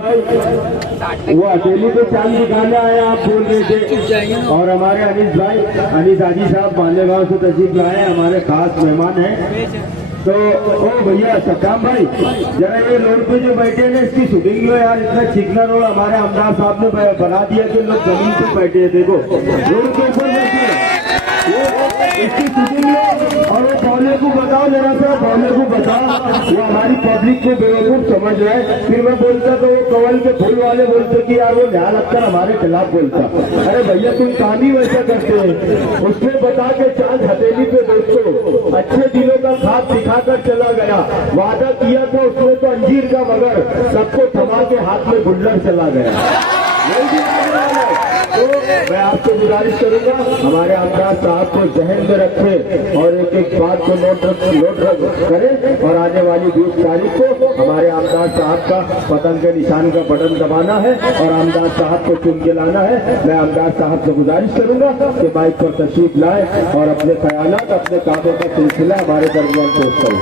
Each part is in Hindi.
भाई वो हथेली पे चांद दिखाने आए आप बोल रहे थे, और हमारे अनिस भाई अनिस हाजी साहब मालेगांव से तशरीफ लाए, हमारे खास मेहमान हैं। तो ओ भैया सत्याम भाई, जरा ये रोड पे जो बैठे हैं इसकी शूटिंग लो यार। इतना चिकना रोड हमारे आमदार साहब ने बना दिया कि लोग जमीन पे बैठे हैं। देखो रोड के ऊपर बैठे हैं, इसकी शूटिंग लो और वो बॉले को बताओ, जरा सा बॉले को बताओ। वो हमारी पब्लिक को बेवकूफ समझ रहा है। फिर मैं बोलता तो वो कवल के फूल वाले बोलते कि यार वो न्याय अख्तर हमारे खिलाफ बोलता। अरे भैया तुम काम ही वैसा करते हैं। उसने बता के चांद हथेली पे दोस्तों अच्छे दिनों का खाद दिखाकर चला गया। वादा किया था उसने तो अंजीर का, मगर सबको थमा के हाथ में बुल्लर चला गया। तो मैं आपसे गुजारिश करूंगा हमारे आमदार साहब को जहन में रखें और एक एक बात को नोट करें। और आने वाली 20 तारीख को हमारे आमदार साहब का पतंग के निशान का बटन दबाना है और आमदार साहब को चुन के लाना है। मैं आमदार साहब से गुजारिश करूंगा कि बाइक पर तशरीफ लाए और अपने ख्यालात अपने कामों का सिलसिला हमारे दरमियान पेश करें।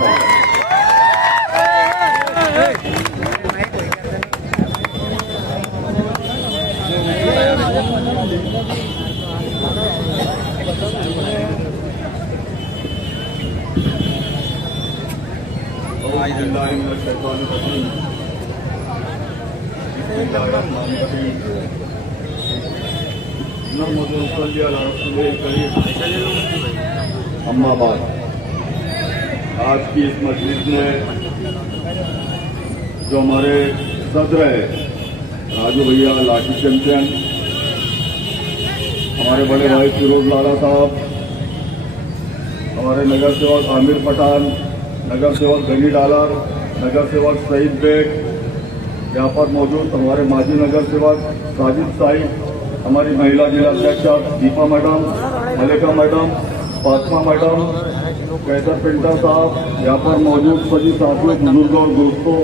अम्माबाद आज की इस मजलिस में जो हमारे सदर है राजू भैया लाठी चंचन, हमारे बड़े भाई फिरोज लाला साहब, हमारे नगर सेवक आमिर पठान, नगर सेवक गनी डालर, नगर सेवक सईद बेग, यहाँ पर मौजूद हमारे माजी नगर सेवक साजिद साहिब, हमारी महिला जिला अध्यक्ष दीपा मैडम, मलिका मैडम, फातिमा मैडम, कैसर पिंटा साहब, यहाँ पर मौजूद सभी साथियों, बुजुर्ग और दोस्तों,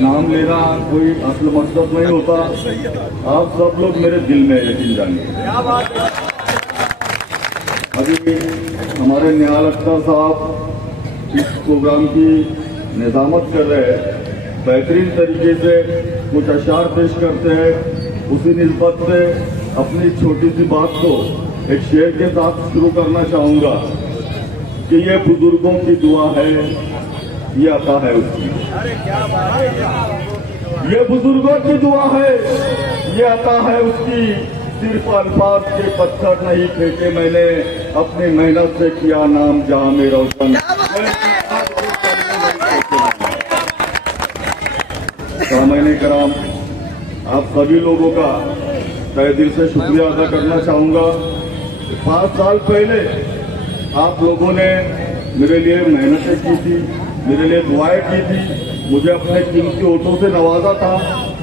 नाम लेना कोई असल मकसद नहीं होता। आप सब लोग मेरे दिल में यकीन जानिए। अभी हमारे न्याय अख्तर साहब इस प्रोग्राम की निजामत कर रहे हैं, बेहतरीन तरीके से कुछ अशार पेश करते हैं। उसी निस्बत से अपनी छोटी सी बात को एक शेर के साथ शुरू करना चाहूंगा कि ये बुजुर्गों की दुआ है, ये अता है उसकी। ये बुजुर्गों की दुआ है, ये अता है उसकी। सिर्फ अल्फाज के पत्थर नहीं फेंके मैंने, अपनी मेहनत से किया नाम जहां में रोशन। सामईन कराम, आप सभी लोगों का तहे दिल से शुक्रिया अदा करना चाहूंगा। 5 साल पहले आप लोगों ने मेरे लिए मेहनतें की थी, मेरे लिए दुआएं की थी, मुझे अपने कीमती वोटों से नवाजा था,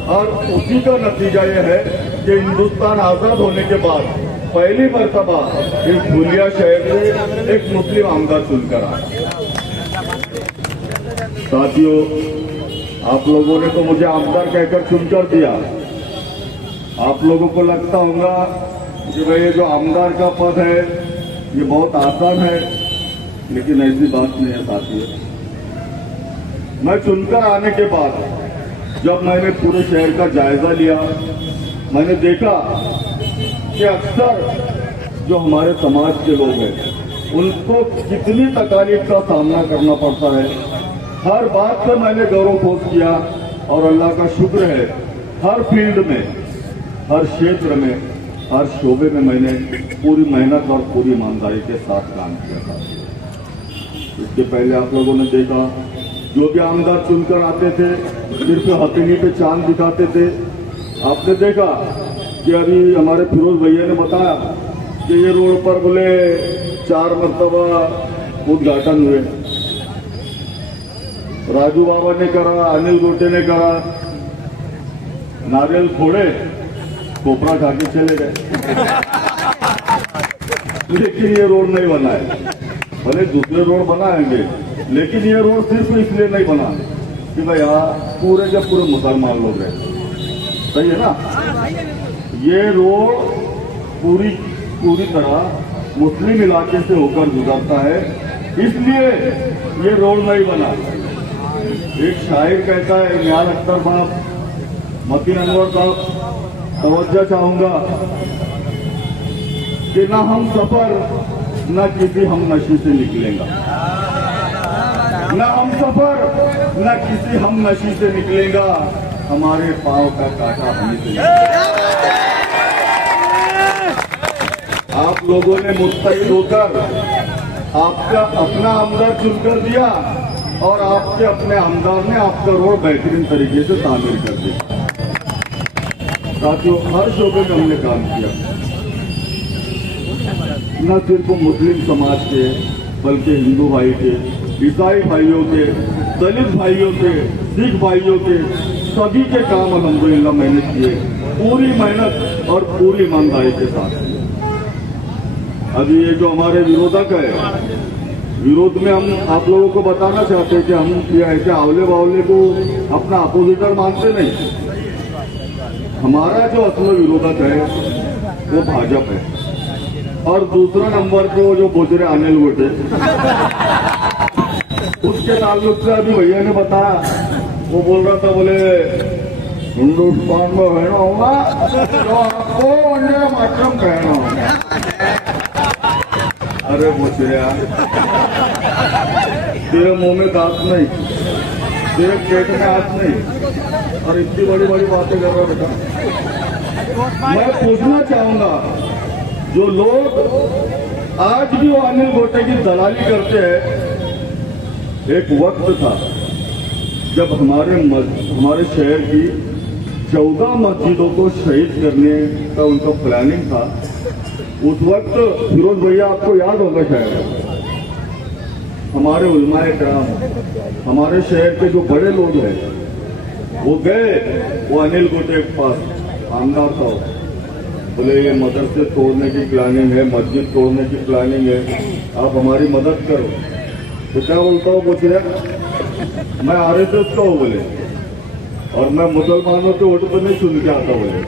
और उसी का नतीजा ये है कि हिंदुस्तान आजाद होने के बाद पहली मर्तबा इस धुलिया शहर से एक मुस्लिम आमदार चुनकर आया। साथियों, आप लोगों ने तो मुझे आमदार कहकर चुनकर दिया। आप लोगों को लगता होगा कि भाई ये जो आमदार का पद है ये बहुत आसान है, लेकिन ऐसी बात नहीं है साथियों। मैं चुनकर आने के बाद जब मैंने पूरे शहर का जायजा लिया, मैंने देखा कि अक्सर जो हमारे समाज के लोग हैं उनको कितनी तकलीफ का सामना करना पड़ता है। हर बात से मैंने गौरवपोष किया और अल्लाह का शुक्र है हर फील्ड में, हर क्षेत्र में, हर शोबे में मैंने पूरी मेहनत और पूरी ईमानदारी के साथ काम किया था। इसके पहले आप लोगों ने देखा जो भी आमदार चुनकर आते थे सिर्फ हथेली पे चांद दिखाते थे। आपने देखा कि अभी हमारे फिरोज भैया ने बताया कि ये रोड पर बोले 4 मरतबा उद्घाटन हुए। राजू बाबा ने करा, अनिल गोटे ने करा, नारियल फोड़े, कोपरा खा के चले गए। लेकिन ये रोड नहीं बना है। भले दूसरे रोड बनाएंगे, लेकिन ये रोड सिर्फ इसलिए नहीं बना कि भाई यहाँ पूरे के पूरे मुसलमान लोग हैं। सही है ना? ये रोड पूरी तरह मुस्लिम इलाके से होकर गुजरता है, इसलिए ये रोड नहीं बना। एक शायर कहता है, न्याय अख्तर साहब मतीन अनवर साहब तवज्जो चाहूंगा कि ना हम सफर न किसी हम नशी से निकलेगा, न हम सफर न किसी हम नशी से निकलेगा, हमारे पांव का कांटा हमें से निकलेगा। आप लोगों ने मुस्तैद होकर आपका अपना आमदार चुनकर दिया और आपके अपने आमदार ने आपका रोड बेहतरीन तरीके से तामीर कर दिया। साथियों, हर शोबे में हमने काम किया, न सिर्फ मुस्लिम समाज के बल्कि हिंदू भाई के, ईसाई भाइयों के, दलित भाइयों के, सिख भाइयों के, सभी के काम अल्हम्दुलिल्लाह मैंने किए, पूरी मेहनत और पूरी ईमानदारी के साथ। अभी ये जो हमारे विरोधक है, विरोध में हम आप लोगों को बताना चाहते हैं कि हम क्या है कि आवले बावले को अपना अपोजिटर मानते नहीं। हमारा जो असल विरोधक है वो भाजपा है, और दूसरा नंबर पे वो जो बोचरे अनिल गोटे, उसके ताल्लुक से अभी भैया ने बताया, वो बोल रहा था बोले हिंदुस्तान में रहना होगा तो आपको वंदे मातरम कहना होगा। अरे बोचरिया, तेरे मुंह में दांत नहीं, तेरे पेट में हाथ नहीं, और इतनी बड़ी बड़ी बातें कर रहा बेटा। मैं पूछना चाहूंगा, जो लोग आज भी वो अनिल गोटे की दलाली करते हैं, एक वक्त था जब हमारे शहर की 14 मस्जिदों को शहीद करने का उनका प्लानिंग था। उस वक्त फिरोज भैया आपको याद होगा शायद, हमारे उलमाए कराम, हमारे शहर के जो बड़े लोग हैं, वो गए वो अनिल गोटे के पास, आमदार था, बोले ये मदरसे तोड़ने की प्लानिंग है, मस्जिद तोड़ने की प्लानिंग है, आप हमारी मदद करो। तो क्या बोलता हूँ, पूछ रहा मैं आरएसएस का हूँ बोले, और मैं मुसलमानों के वोट पर नहीं सुन के आता बोले,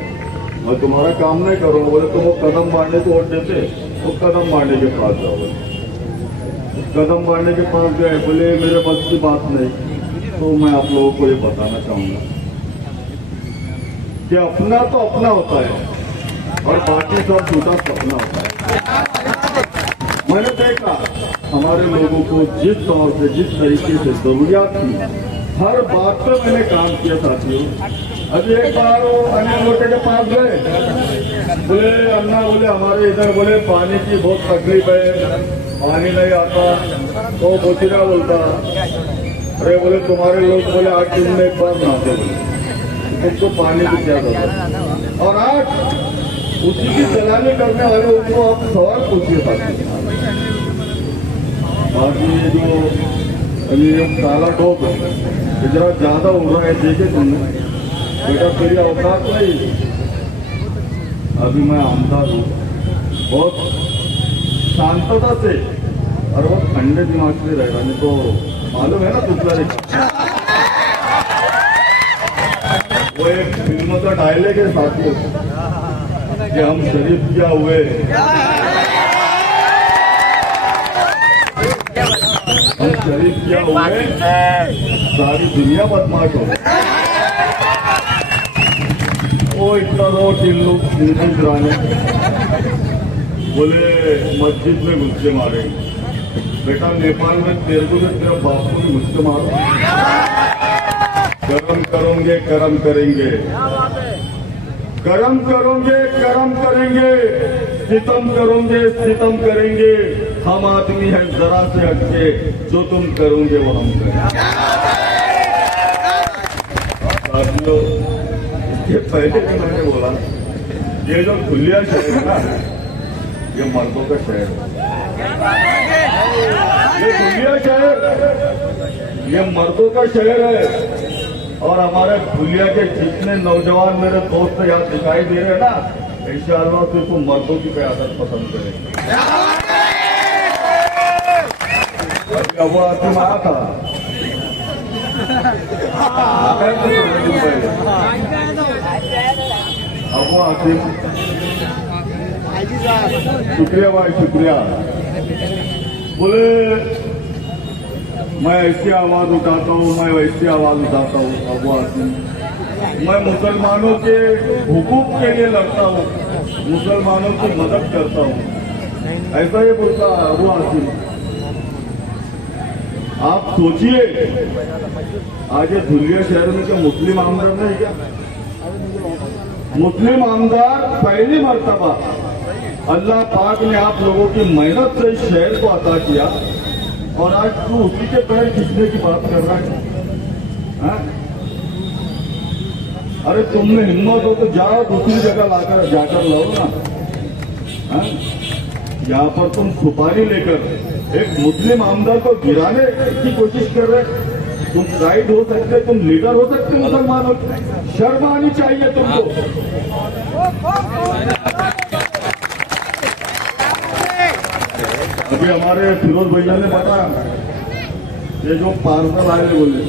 मैं तुम्हारा काम नहीं करूँगा बोले। तो वो कदम मारने को वोट देते, वो कदम मारने के पास जाओ बोले। कदम मारने के पास गए, बोले मेरे बस की बात नहीं। तो मैं आप लोगों को ये बताना चाहूंगा कि अपना तो अपना होता है और बाकी सब झूठा सपना होता है। मैंने देखा हमारे लोगों को जिस तौर से, जिस तरीके से जरूरियात थी, हर बात पर मैंने काम किया साथियों। अभी एक बार वो अनिल गोटे के पास गए, बोले अन्ना बोले हमारे इधर बोले पानी की बहुत तकलीफ है, पानी नहीं आता। तो बोचरा बोलता, अरे बोले तुम्हारे लोग बोले 8 दिन में एक बार नहाते बोले, तुमको पानी की क्या जरूरत। और आज उसी की दलाली करने वाले उनको आप सवाल पूछिए साथी। बाकी ये जो ये काला टोप जरा ज्यादा उड़ रहा है, देखे तुमने बेटा, तेरी औकात नहीं। अभी मैं आमदार हूँ, बहुत शांतता से और बहुत ठंडे दिमाग से रह रहा, नहीं तो मालूम है ना दूसरा वो एक फिल्म का डायलॉग है साथियों कि हम शरीफ क्या हुए, हम शरीफ क्या हुए, सारी दुनिया बदमाश हो। वो इतना रो टिल्लू गिराने, बोले मस्जिद में घुसके मारे। बेटा नेपाल में तेरे को तेरा बाप को भी घुसके मारो। कर्म करोगे कर्म करेंगे, कर्म करोगे कर्म करेंगे, सितम करोगे सितम करेंगे। हम आदमी है जरा से हटके, जो तुम करोगे वो हम करेंगे। साथियों, ये पहले भी मैंने बोला, ये जो खुलिया शहर है ना, ये मर्दों का शहर है। ये खुलिया शहर, ये मर्दों का शहर है। और हमारे खुलिया के जितने नौजवान मेरे दोस्त यहाँ दिखाई दे रहे हैं ना, इंशाअल्लाह सिर्फ मर्दों की क़यादत पसंद करेंगे। अब वो आसिम आया था, अब वो आसिम, शुक्रिया भाई शुक्रिया। बोले मैं ऐसी आवाज उठाता हूँ, मैं वैसी आवाज उठाता हूँ। अब वो आसिम मैं मुसलमानों के हुकूक के लिए लड़ता हूँ, मुसलमानों की मदद करता हूँ, ऐसा ये बोलता अबू आसिम। आप सोचिए आज ये धुलिया शहर में क्या मुस्लिम आमदार नहीं क्या? मुस्लिम आमदार पहली मर्तबा अल्लाह पाक ने आप लोगों की मेहनत से इस शहर को अता किया और आज तू उसी के पैर खींचने की बात कर रहा है, हाँ? अरे तुमने हिम्मत हो तो जाओ दूसरी जगह जाकर लाओ ना, हाँ? यहाँ पर तुम सुपारी लेकर एक मुस्लिम आमदार को गिराने की कोशिश कर रहे। तुम गाइड हो सकते, तुम लीडर हो सकते मुसलमानों की, शर्म आनी चाहिए तुमको। अभी हमारे फिरोज भैया ने बताया ये जो पार्सल आए बोले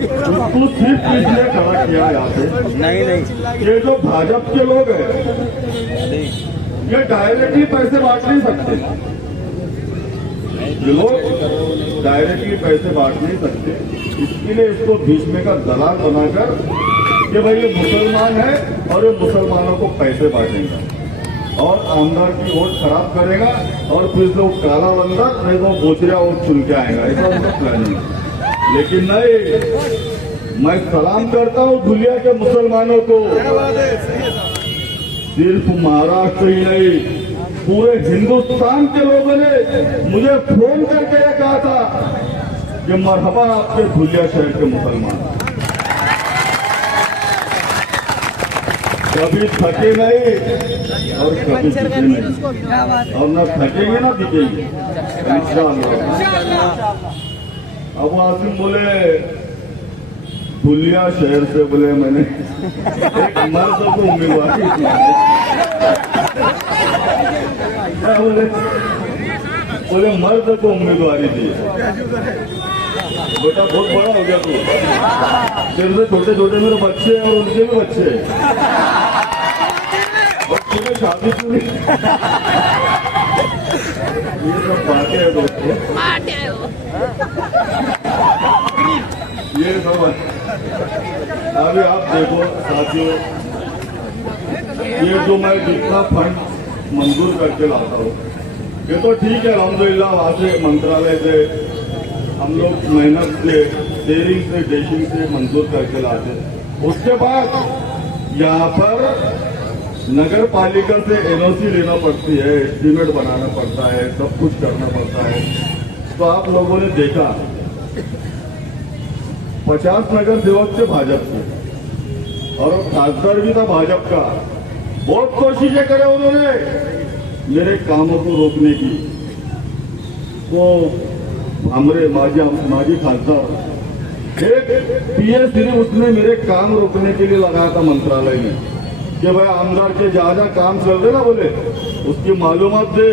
उसको सिर्फ इसलिए खड़ा किया यहाँ पे, नहीं ये जो भाजपा के लोग हैं ये डायरेक्टली पैसे बांट नहीं सकते, ये लोग डायरेक्टली पैसे बांट नहीं सकते, इसके लिए इसको बीच में का दलाल बनाकर कि भाई ये मुसलमान है और ये मुसलमानों को पैसे बांटेगा और आमदार की वोट खराब करेगा और फिर से वो काला बंदर नहीं तो बोचरिया वोट चुन के आएगा, ऐसा उनका प्लानिंग है। लेकिन नहीं, मैं सलाम करता हूँ दुनिया के मुसलमानों को, सिर्फ महाराष्ट्र ही नहीं पूरे हिंदुस्तान के लोगों ने मुझे फोन करके ये कहा था कि मरहबा आपके धुलिया शहर के मुसलमान, कभी थके नहीं और कभी दिखे नहीं और न थकेंगे ना दिखेंगे इंशाअल्लाह। अब आसिम बोले धुलिया शहर से बोले मैंने एक मर्द को उम्मीदवारी बोले मर्द को उम्मीदवारी दी। बेटा बहुत बड़ा हो गया तू, तेरे से छोटे छोटे मेरे बच्चे हैं और उनके भी बच्चे हैं और तुम्हें शादी पूरी ये सब बातें हैं दोस्तों, ये सब। अभी आप देखो साथियों, ये जो मैं जितना फंड मंजूर करके लाता हूँ ये तो ठीक है, अल्हम्दुलिल्लाह वहाँ से मंत्रालय से हम लोग मेहनत से शेयरिंग से डैशिंग से मंजूर करके लाते। उसके बाद यहाँ पर नगर पालिका से एनओसी लेना पड़ती है, एस्टीमेट बनाना पड़ता है, सब कुछ करना पड़ता है। तो आप लोगों ने देखा 50 नगर सेवक थे भाजपा के और खासदार भी था भाजपा का। बहुत कोशिशें करे उन्होंने मेरे कामों को रोकने की। तो हमारे माजी खासदार एक पीए सिर्फ उसने मेरे काम रोकने के लिए लगाया था मंत्रालय में कि भाई आमदार के जहाँ जहाँ काम चल रहे ना बोले उसकी मालूमात दे।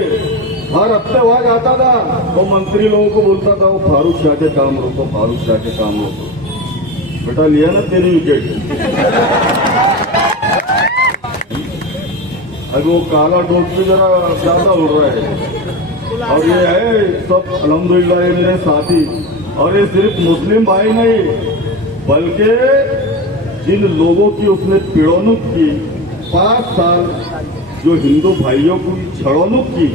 हर हफ्ते वहां जाता था तो मंत्री लोगों को बोलता था वो फारूक शाह के काम रोको, फारूक शाह के काम रोको। बेटा लिया ना तेरी विकेट। अभी वो काला डोज पे जरा ज्यादा उड़ रहा है और ये है सब अल्हम्दुलिल्लाह ये मेरे साथी। और ये सिर्फ मुस्लिम भाई नहीं बल्कि जिन लोगों की उसने पीड़ोनुक की 5 साल जो हिंदू भाइयों की छड़ोनुक की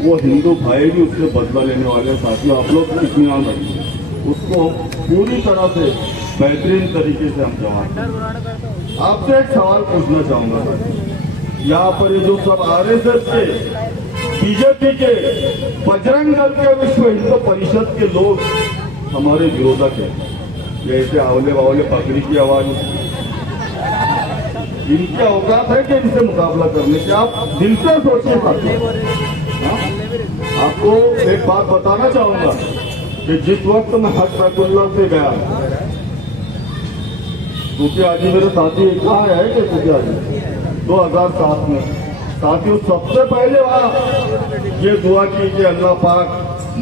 वो हिंदू भाई भी उससे बदला लेने वाले। साथियों आप लोग इत्मीनान रखिए, उसको पूरी तरह से बेहतरीन तरीके से हम जवाब। आपसे एक सवाल पूछना चाहूंगा, यहाँ पर ये जो सब आरएसएस के बीजेपी के बजरंग दल के विश्व हिंदू परिषद के लोग हमारे विरोधक है, जैसे आवले बावले बकरी की आवाज, इनकी औकात है कि इनसे मुकाबला करने के? आप दिल से सोचिए साथियों। आपको एक बात बताना चाहूंगा कि जिस वक्त मैं हज बैतुल्लाह से गया, क्योंकि आज मेरे साथी कहाँ है कि क्योंकि आज 2007 में साथियों सबसे पहले वहां ये दुआ की कि अल्लाह पाक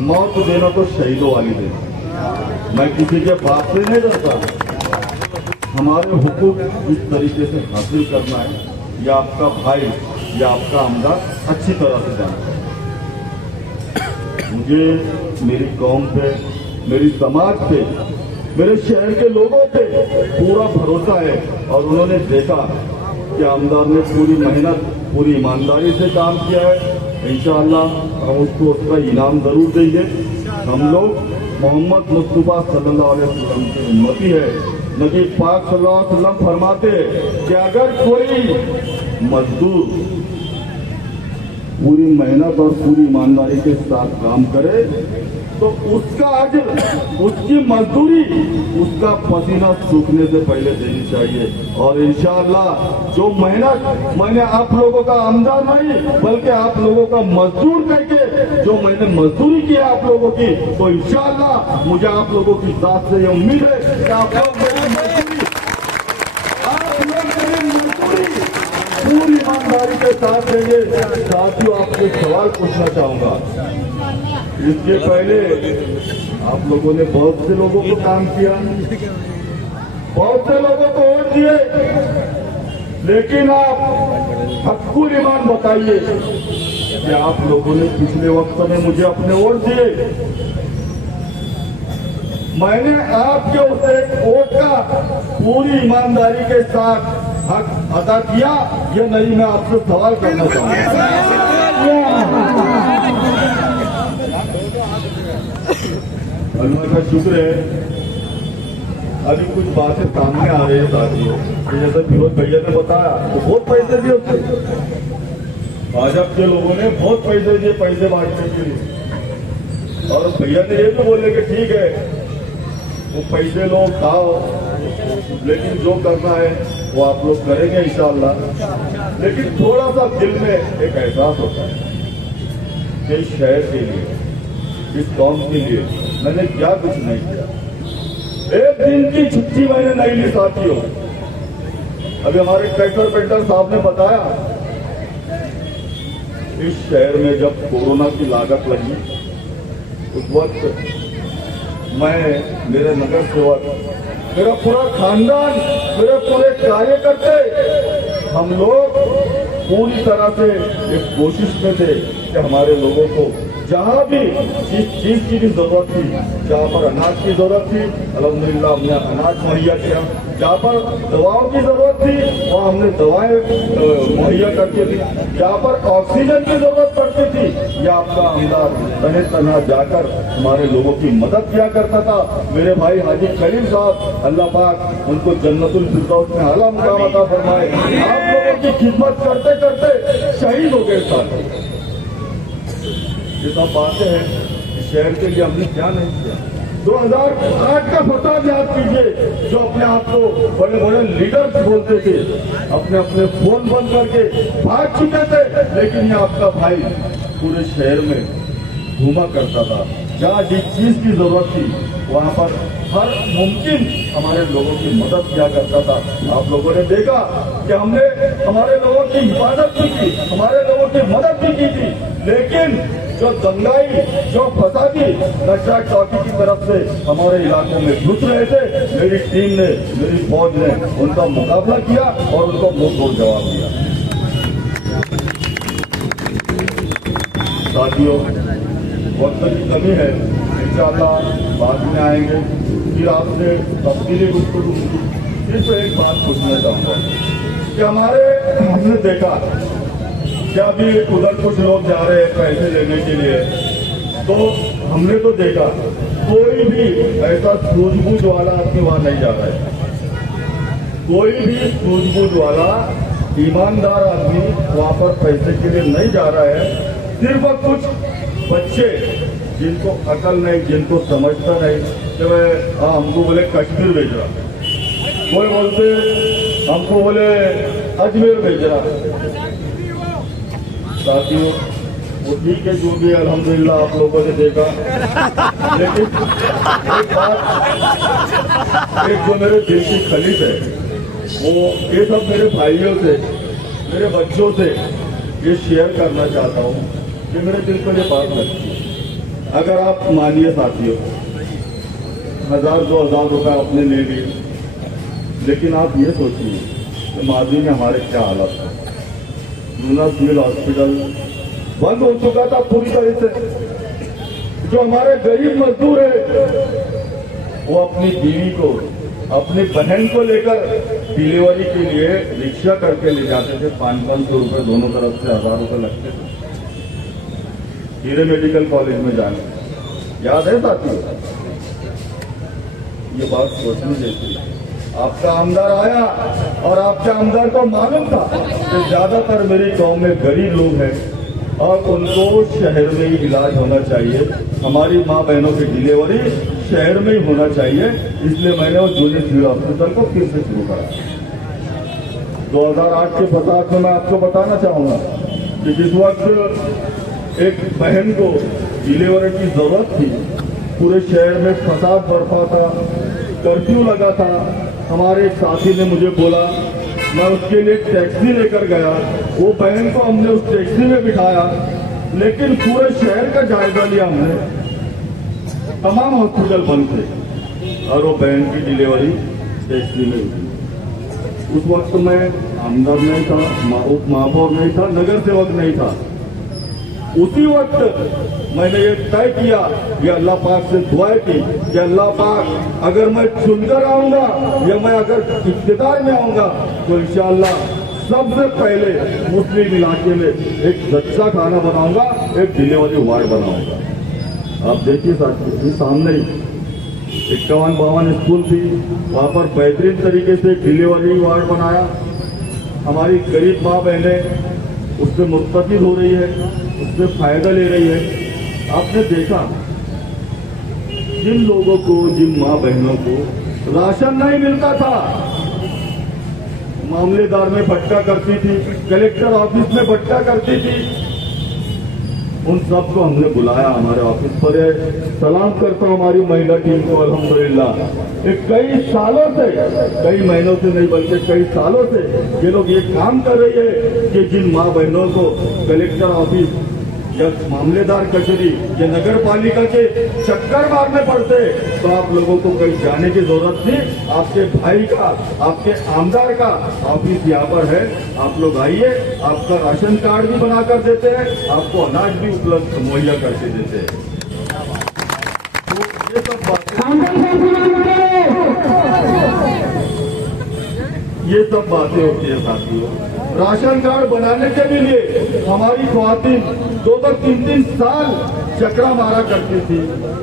मौत देना तो शहीदों वाली दे। मैं किसी के बाप से नहीं डरता, हमारे हुकूक इस तरीके से हासिल करना है, या आपका भाई या आपका आमदार अच्छी तरह से जानता है। मुझे मेरी कौम पे, मेरी समाज पे मेरे शहर के लोगों पे पूरा भरोसा है और उन्होंने देखा कि आमदार ने पूरी मेहनत पूरी ईमानदारी से काम किया है। इंशाअल्लाह हम उसको उसका इनाम जरूर देंगे। हम लोग मोहम्मद मुस्तफा सल्लल्लाहु अलैहि वसल्लम की उम्मती है। नबी पाक सल्लल्लाहु अलैहि वसल्लम फरमाते कि अगर कोई मजदूर पूरी मेहनत और पूरी ईमानदारी के साथ काम करे तो उसका अजर, उसकी मजदूरी, उसका पसीना सूखने से पहले देनी चाहिए। और इंशाअल्लाह जो मेहनत मैंने आप लोगों का आमदार नहीं बल्कि आप लोगों का मजदूर करके जो मैंने मजदूरी की है आप लोगों की, तो इंशाअल्लाह मुझे आप लोगों की जात से ये उम्मीद है कि आप लोग मेरी मजदूरी पूरी ईमानदारी के साथ देंगे। साथियों, आपसे सवाल पूछना चाहूंगा। इसके पहले आप लोगों ने बहुत से लोगों को काम किया, बहुत से लोगों को वोट दिए, लेकिन आप हक्कुल ईमान बताइए कि आप लोगों ने पिछले वक्त में मुझे अपने वोट दिए, मैंने आपके उस एक वोट का पूरी ईमानदारी के साथ हक अदा किया या नहीं, मैं आपसे सवाल करना चाहूंगा। अल्लाह का शुक्र है अभी कुछ बातें सामने आ रही है साथियों। जैसे फिरोज भैया ने बताया तो बहुत पैसे दिए उससे, भाजपा के लोगों ने बहुत पैसे दिए पैसे बांटने के लिए। और भैया ने ये भी बोले कि ठीक है वो पैसे लो खाओ, लेकिन जो करना है वो आप लोग करेंगे इंशाअल्लाह। लेकिन थोड़ा सा दिल में एक एहसास होता है कि इस शहर के लिए, इस कौम के लिए मैंने क्या कुछ नहीं किया। एक दिन की छुट्टी मैंने नहीं ली साथियों। अभी हमारे कलेक्टर पेंटर साहब ने बताया इस शहर में जब कोरोना की लागत लगी उस वक्त मैं, मेरे नगर सेवक, मेरा पूरा खानदान, मेरे पूरे कार्यकर्ता, हम लोग पूरी तरह से एक कोशिश में थे कि हमारे लोगों को जहाँ भी जिस चीज की भी जरूरत थी, जहाँ पर अनाज की जरूरत थी अल्हम्दुलिल्लाह हमने अनाज मुहैया किया, जहाँ पर दवाओं की जरूरत थी वहाँ हमने दवाएं मुहैया करके दी, जहाँ पर ऑक्सीजन की जरूरत पड़ती थी ये आपका आमदार तहे तनहा जाकर हमारे लोगों की मदद किया करता था। मेरे भाई हाजी खलील साहब, अल्लाह पाक उनको जन्नतुल फिरदौस में आला मुकाम अता फरमाए, आप लोगों की खिदमत करते करते शहीद हो गए साथ। ये सब बातें हैं शहर के लिए हमने क्या नहीं किया। 2008 का फसाद याद कीजिए, जो अपने आप को बड़े बड़े लीडर्स बोलते थे, अपने अपने फोन बंद करके भाग चुके थे, लेकिन ये आपका भाई पूरे शहर में घूमा करता था। जहाँ जिस चीज की जरूरत थी वहाँ पर हर मुमकिन हमारे लोगों की मदद किया करता था। आप लोगों ने देखा कि हमने हमारे लोगों की हिफाजत भी की, हमारे लोगों की मदद भी की थी, लेकिन जो दंगाई, जो फसादी नशा चौकी की तरफ से हमारे इलाकों में घुस रहे थे, मेरी टीम ने, मेरी फौज ने उनका मुकाबला किया और उनको मुंह तोड़ जवाब दिया। साथियों, वक्त की कमी है, इंशाअल्लाह बाद में आएंगे, फिर आपसे तफसीली गुफ्तगू। सिर्फ एक बात पूछना चाहूँगा कि हमने देखा कि अभी उधर कुछ लोग जा रहे हैं पैसे लेने के लिए, तो हमने तो देखा कोई भी ऐसा सूझबूझ वाला आदमी वहां नहीं जा रहा है। कोई भी सूझबूझ वाला ईमानदार आदमी वहां पर पैसे के लिए नहीं जा रहा है। सिर्फ कुछ बच्चे जिनको अकल नहीं, जिनको समझता नहीं, कि मैं हमको बोले कश्मीर भेज रहा, कोई बोलते हमको बोले अजमेर भेज रहा। साथियों, वो ठीक है जो भी अल्हम्दुलिल्लाह आप लोगों ने देखा, लेकिन एक बात, एक जो मेरे दिल की खलीफ है, वो ये सब मेरे भाइयों से, मेरे बच्चों से ये शेयर करना चाहता हूँ कि मेरे दिल पर ये बात लगती है। अगर आप मानिए साथियों 1000-2000 रुपए आपने ले लिए, लेकिन आप ये सोचिए कि माजी में हमारे क्या हालत है। लूना सिविल हॉस्पिटल बंद हो चुका था पूरी तरह से। जो हमारे गरीब मजदूर है वो अपनी बीवी को, अपनी बहन को लेकर डिलीवरी के लिए रिक्शा करके ले जाते थे। 500-500 रुपये दोनों तरफ से 1000 रुपये लगते थे हीरे मेडिकल कॉलेज में जाने। याद है साथियों? ये बात सोचने जैसी है। आपका आमदार आया और आपके आमदार को मालूम था कि ज्यादातर मेरी गांव में गरीब लोग हैं और उनको शहर में ही इलाज होना चाहिए, हमारी माँ बहनों की डिलीवरी शहर में ही होना चाहिए। इसलिए मैंने वो जूनियर सिविल हॉस्पिटल को फिर से शुरू करा। 2008 के फसाद में मैं आपको बताना चाहूंगा कि जिस वक्त एक बहन को डिलीवरी की जरूरत थी, पूरे शहर में फसाद बरपा था, कर्फ्यू लगा था, हमारे एक साथी ने मुझे बोला, मैं उसके लिए टैक्सी लेकर गया। वो बहन को हमने उस टैक्सी में बिठाया, लेकिन पूरे शहर का जायजा लिया हमने, तमाम हॉस्पिटल बंद थे और वो बहन की डिलीवरी टैक्सी में हुई। उस वक्त मैं आमदार नहीं था, उप महापौर नहीं था, नगर सेवक नहीं था। उसी वक्त मैंने ये तय किया कि अल्लाह पाक से दुआएं की कि अल्लाह पाक अगर मैं चुनकर आऊंगा या मैं अगर इख्तियार में आऊंगा तो इंशाअल्लाह सबसे पहले मुस्लिम इलाके में एक सच्चा खाना बनाऊंगा, एक डिलीवरी वार्ड बनाऊंगा। आप देखिए साथियों, सामने ही 51-52 स्कूल थी, वहां पर बेहतरीन तरीके से डिलीवरी वार्ड बनाया। हमारी गरीब माँ बहनें उससे मुस्तफिद हो रही है, उससे फायदा ले रही है। आपने देखा जिन लोगों को, जिन माँ बहनों को राशन नहीं मिलता था, मामलेदार में भटका करती थी, कलेक्टर ऑफिस में भटका करती थी, उन सबको हमने बुलाया हमारे ऑफिस पर। सलाम करता हूं हमारी महिला टीम को, अल्हम्दुलिल्लाह। कई सालों से, कई महीनों से नहीं बल्कि कई सालों से ये लोग ये काम कर रही है कि जिन माँ बहनों को कलेक्टर ऑफिस या मामलेदार कचहरी या नगर पालिका के चक्कर मारने पड़ते, तो आप लोगों को कहीं जाने की जरूरत नहीं। आपके भाई का, आपके आमदार का ऑफिस यहाँ पर है, आप लोग आइए, आपका राशन कार्ड भी बनाकर देते हैं, आपको अनाज भी उपलब्ध मुहैया करके देते हैं। तो ये सब बातें होती है साथियों। राशन कार्ड बनाने के भी लिए हमारी ख्वातीन 2-3 साल चक्रा मारा करती थी,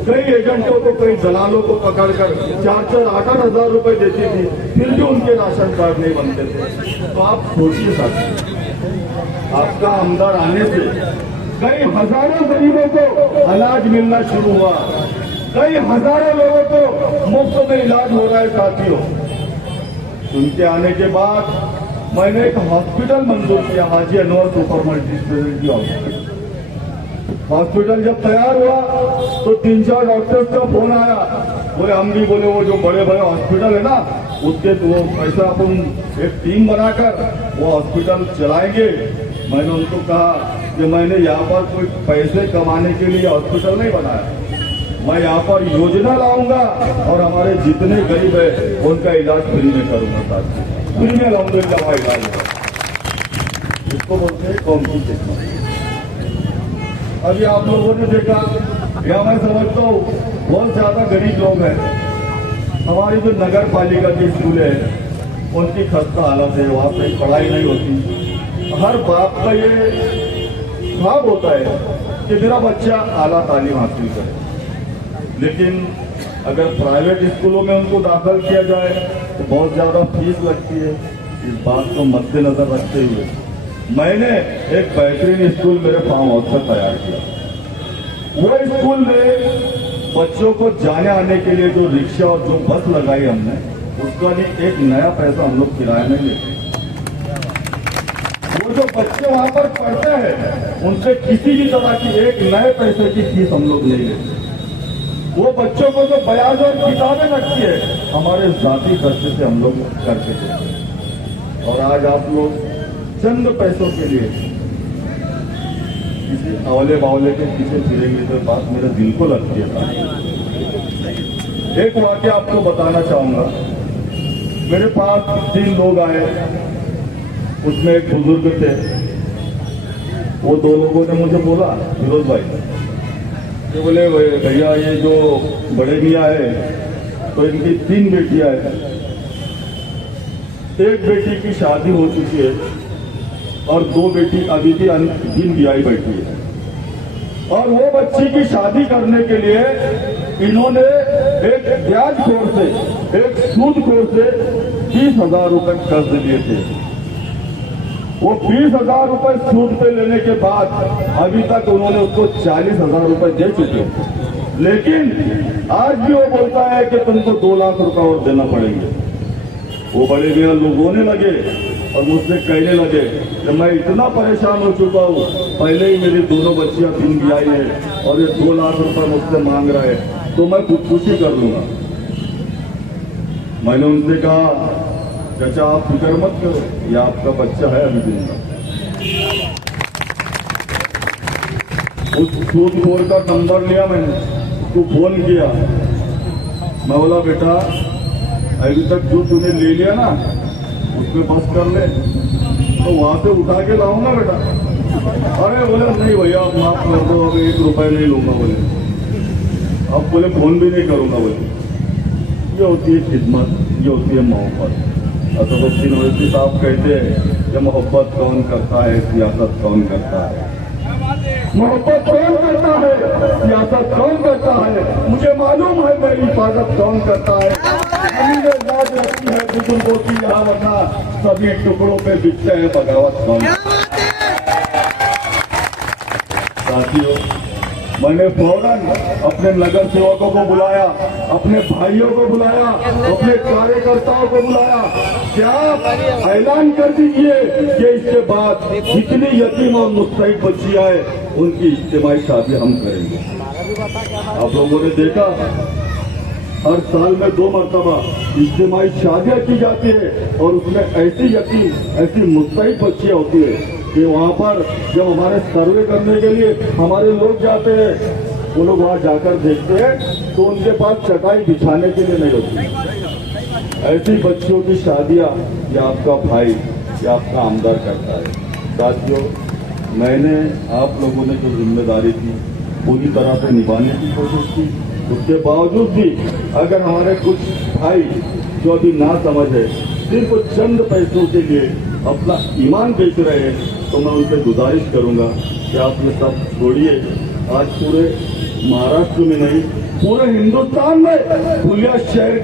कई एजेंटों को, कई दलालों को पकड़कर 4-8 हजार रुपए देती थी, फिर भी उनके राशन कार्ड नहीं बनते थे। तो आप सोचिए साथी, आपका आमदार आने से कई हजारों गरीबों को अनाज मिलना शुरू हुआ, कई हजारों लोगों को मुफ्त में इलाज हो रहा है साथियों। उनके आने के बाद मैंने एक हॉस्पिटल मंजूर किया, Haji Anwar super multi speciality hospital. Hospital जब तैयार हुआ तो 3-4 डॉक्टर्स का फोन आया, बोले हम भी, बोले वो जो बड़े बड़े हॉस्पिटल है ना, उसके तो ऐसा अपन एक टीम बनाकर वो हॉस्पिटल चलाएंगे। मैंने उनको कहा कि मैंने यहाँ पर कोई पैसे कमाने के लिए हॉस्पिटल नहीं बनाया, मैं यहाँ पर योजना लाऊंगा और हमारे जितने गरीब है उनका इलाज फ्री में करूंगा साथ, फ्री में अल्हम्दुलिल्लाह का इलाज होगा। इसको बोलते हैं कौमी टेक्नोलॉजी। अभी आप लोगों ने देखा, या मैं समझता हूँ बहुत ज्यादा गरीब लोग हैं, हमारी जो नगर पालिका के स्कूल है उनकी खस्ता हालत है, वहाँ पे पढ़ाई नहीं होती। हर बाप का ये ख्वाब होता है कि मेरा बच्चा आला तालीम हासिल करे, लेकिन अगर प्राइवेट स्कूलों में उनको दाखिल किया जाए तो बहुत ज्यादा फीस लगती है। इस बात को मद्देनजर रखते हुए मैंने एक बेहतरीन स्कूल मेरे फार्म हाउस पर तैयार किया। वो स्कूल में बच्चों को जाने आने के लिए जो रिक्शा और जो बस लगाई हमने, उसका लिए एक नया पैसा हम लोग किराए में लेते। वो जो बच्चे वहां पर पढ़ते हैं उनसे किसी भी तरह की एक नए पैसे की फीस हम लोग नहीं लेते। वो बच्चों को जो बयान और किताबें लगती है हमारे जाती खर्चे से हम लोग करके देते हैं। और आज आप लोग चंद पैसों के लिए किसी अवले बावले के पीछे फिरेंगे तो बात मेरे दिल को लगती है। एक वाक्य आपको बताना चाहूंगा। मेरे पास 3 लोग आए, उसमें एक बुजुर्ग थे। वो 2 लोगों ने मुझे बोला, फिरोज भाई, ये बोले भैया ये जो बड़े मियाँ है तो इनकी 3 बेटियां हैं। एक बेटी की शादी हो चुकी है और 2 बेटी अभी भी अनगिन ब्याही बैठी है। और वो बच्ची की शादी करने के लिए इन्होंने एक ब्याज खोर से, एक सूद खोर से 20,000 रुपए कर्ज लिए थे। वो 20,000 रुपए सूद पे लेने के बाद अभी तक उन्होंने उसको 40,000 रुपए दे चुके। लेकिन आज भी वो बोलता है कि तुमको 2 लाख रुपए और देना पड़ेंगे। वो बड़े मेरा लोग रोने लगे और मुझसे कहने लगे कि मैं इतना परेशान हो चुका हूँ, पहले ही मेरी दोनों बच्चियां बिन ब्याही है और ये 2 लाख रुपए मुझसे मांग रहा है, तो मैं खुदकुशी कर लूंगा। मैंने उनसे कहा, चाचा आप फिक्र मत करो, ये आपका बच्चा है अभी जिंदा। उस सूदखोर का नंबर लिया मैंने, उसको फोन किया। मैं बोला बेटा अभी तक जो तूने ले लिया ना उसमें बस कर ले, तो वहां से उठा के लाऊंगा बेटा। अरे बोले नहीं भैया आप माफ कर दो, अब 1 रुपए नहीं लूंगा। बोले अब बोले फोन भी नहीं करूंगा। बोले ये होती है खिदमत, ये होती है मोहब्बत। असदुद्दीन ओवैसी साहब कहते हैं कि मोहब्बत कौन करता है, सियासत कौन करता है। मोहब्बत कौन करता है, सियासत कौन करता है, मुझे मालूम है मेरी हिफाजत कौन करता है। हमने याद रखी है बुजुर्गों की यहाँ, वरना सभी टुकड़ों पे बिकते हैं बगावत कौन। साथियों मैंने फौरन अपने नगर सेवकों को बुलाया, अपने भाइयों को बुलाया, अपने कार्यकर्ताओं को बुलाया। क्या ऐलान कर दीजिए कि इसके बाद जितनी यतीम और मुस्तहिक बच्चियां हैं उनकी इज्तिमाई शादी हम करेंगे। आप लोगों ने देखा हर साल में 2 मरतबा इज्तिमाई शादियां की जाती है और उसमें ऐसी यतीम, ऐसी मुस्तहिक बच्चियां होती है कि वहाँ पर जब हमारे सर्वे करने के लिए हमारे लोग जाते हैं, वो लोग वहाँ जाकर देखते हैं तो उनके पास चटाई बिछाने के लिए नहीं होती। ऐसी बच्चियों की शादियाँ ये आपका भाई, ये आपका आमदार करता है। साथियों मैंने आप लोगों ने जो जिम्मेदारी थी पूरी तरह से निभाने की कोशिश की, उसके बावजूद भी अगर हमारे कुछ भाई जो अभी ना समझ है, सिर्फ चंद पैसों के लिए अपना ईमान बेच रहे हैं, तो मैं उनसे गुजारिश करूंगा कि आप ये सब छोड़िए। आज पूरे महाराष्ट्र में नहीं पूरे हिंदुस्तान में धुलिया शहर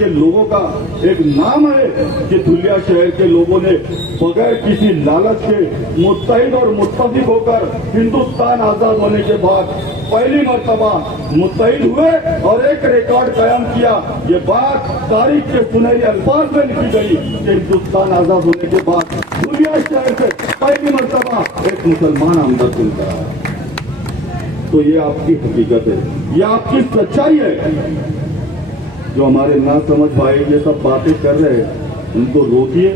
के लोगों का एक नाम है कि धुलिया शहर के लोगों ने बगैर किसी लालच के मुत्तहिद और मुत्तफिक होकर हिंदुस्तान आजाद होने के बाद पहली मर्तबा मुत्तहिद हुए और एक रिकॉर्ड कायम किया। ये बात तारीख के सुनहरे अल्फाज में लिखी गई कि हिंदुस्तान आजाद होने के बाद धुलिया शहर से पहली मर्तबा एक मुसलमान आमदर चुनकर आया। तो ये आपकी हकीकत है, ये आपकी सच्चाई है। जो हमारे ना समझ भाई ये सब बातें कर रहे हैं उनको रोकिए।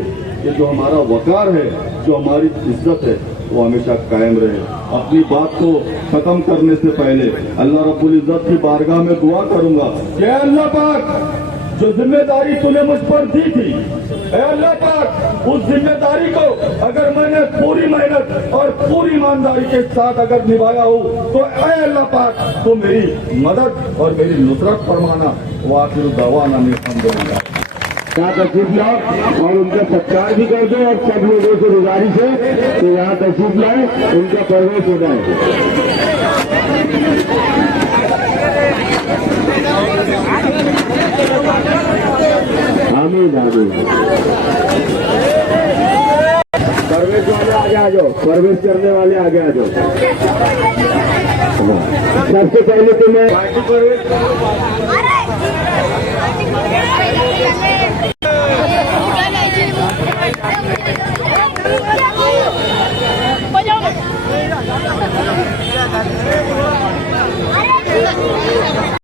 ये जो हमारा वकार है, जो हमारी इज्जत है, वो हमेशा कायम रहे। अपनी बात को खत्म करने से पहले अल्लाह रब्बुल इज्जत की बारगाह में दुआ करूंगा कि अल्लाह पाक जो जिम्मेदारी तूने मुझ पर दी थी, अल्लाह पाक उस जिम्मेदारी को अगर मैंने पूरी मेहनत और पूरी ईमानदारी के साथ अगर निभाया हो तो अल्लाह पाक तो मेरी मदद और मेरी नुसरत फरमाना। वाखिर दवाना में अल्हम्दुलिल्लाह। यहाँ तशरीफ लाओ और उनका सत्कार भी कर दो और सब लोगों से गुजारिश है तो यहाँ तशरीफ लाए, उनका परवेश होना है। आमीन आमीन। परवेश वाले आगे आ जाओ, परवेश करने वाले आगे आ जाओ। सबसे पहले तो मैं पार्टी परवेश